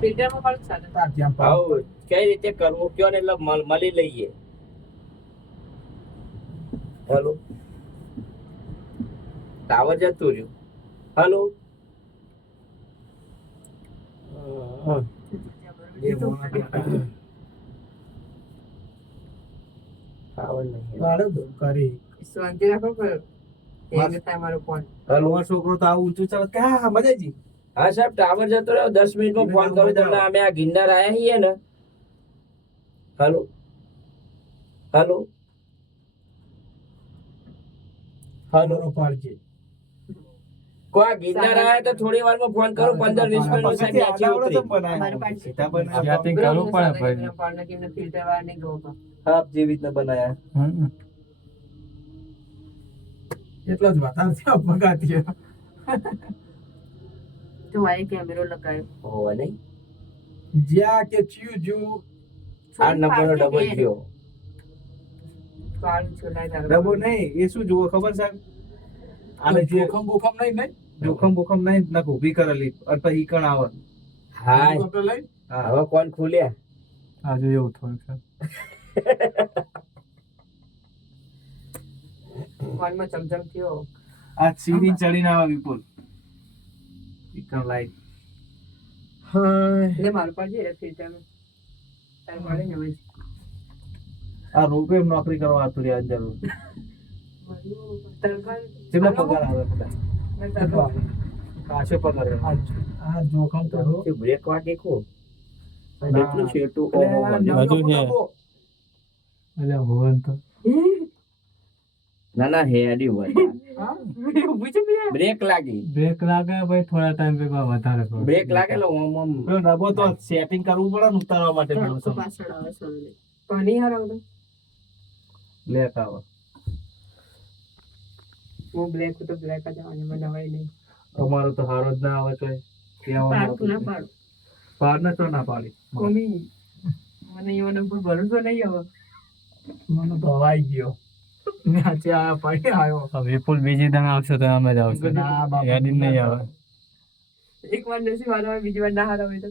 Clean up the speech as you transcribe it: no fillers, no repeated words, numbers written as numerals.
ફિલ્ટરમાં પણ ચાલે. આવું કઈ રીતે કરવું કયો ને એટલે મળી લઈએ. હેલો ટાવર જતું રહ્યું. હેલો ટાવર નહીં. શાંતિ રાખો કે હેંગ થાય મારો ફોન. હેલો છોકરો તો આવું ઊંચું ચાલે કે હા મજાજી. હા સાહેબ ટાવર જતો રહ્યો 10 મિનિટમાં ફોન કરું તમને. અમે આ ગિરનાર આયા છીએ ને. હેલો હેલો હેલો પાડજે કોઈ ગિરનાર આયા તો થોડી વારમાં ફોન કરું 15-20 મિનિટમાં સાહેબ ન્યાચી ઉતરી. ફિલ્ટર વાળા નહીં ગયો. હાફ જેવી રીતના બનાયા એટલો જ વાત છે બગાતી તો વાય કેમેરો લગાવ્યો. હોવે નહીં જ્યાં કે ચિયું જુ આ નંબરનો ડબલ ગયો. કાળું છોલાય તારો. ડબો નહીં એ શું જુઓ ખબર છે આને જોખમ બોખમ નહીં જોખમ બોખમ નહીં ના ઊભી કરેલી અને પછી કણ આવે હા હવે કોણ ખુલ્યા આજે એવું થોડું ફોનમાં ચમચમ થયો. આ સીડી ચડીને આવે વિપુલ એકણ લાઈટ એટલે મારું પર છે ફિલ્ટરમાં તારે મળે ને હવે. આ રૂપે નોકરી કરવા આતું રહ્યા જરૂર તરકાર કેટલો પગાર આવે કાશે પગાર આ જોખમ તો બ્રેક વાગે કો એટલું છેટું ઓહો બધું છે એટલે હોવન તો ના ના હેડી હોય બ્રેક લાગી બ્રેક લાગે ભાઈ થોડા ટાઈમ પે વધારે બ્રેક લાગે એટલે ઓમ ઓમ ડબો તો સેટિંગ કરવું પડે ને ઉતારવા માટે પાછળ આવે સોલે પાણી હારો તો બ્લેક આવે હું બ્લેક તો બ્લેક જ આવે મને નવાઈ નહીં. અમારું તો હારો જ ના આવે તો પાડતું ના પાડું પાર ના તો ના પાડી મમ્મી મને એવાનો પર ભરોસો નહીં હવે. મને તો હવાઈ ગયો નાચે આ પાડી આવ્યો વિપુલ બીજી દંગ આવશે તો અમે જ આવશે એડિન નહીં આવે એક વાર નસીબ હારો હોય બીજી વાર ના હારો હોય તો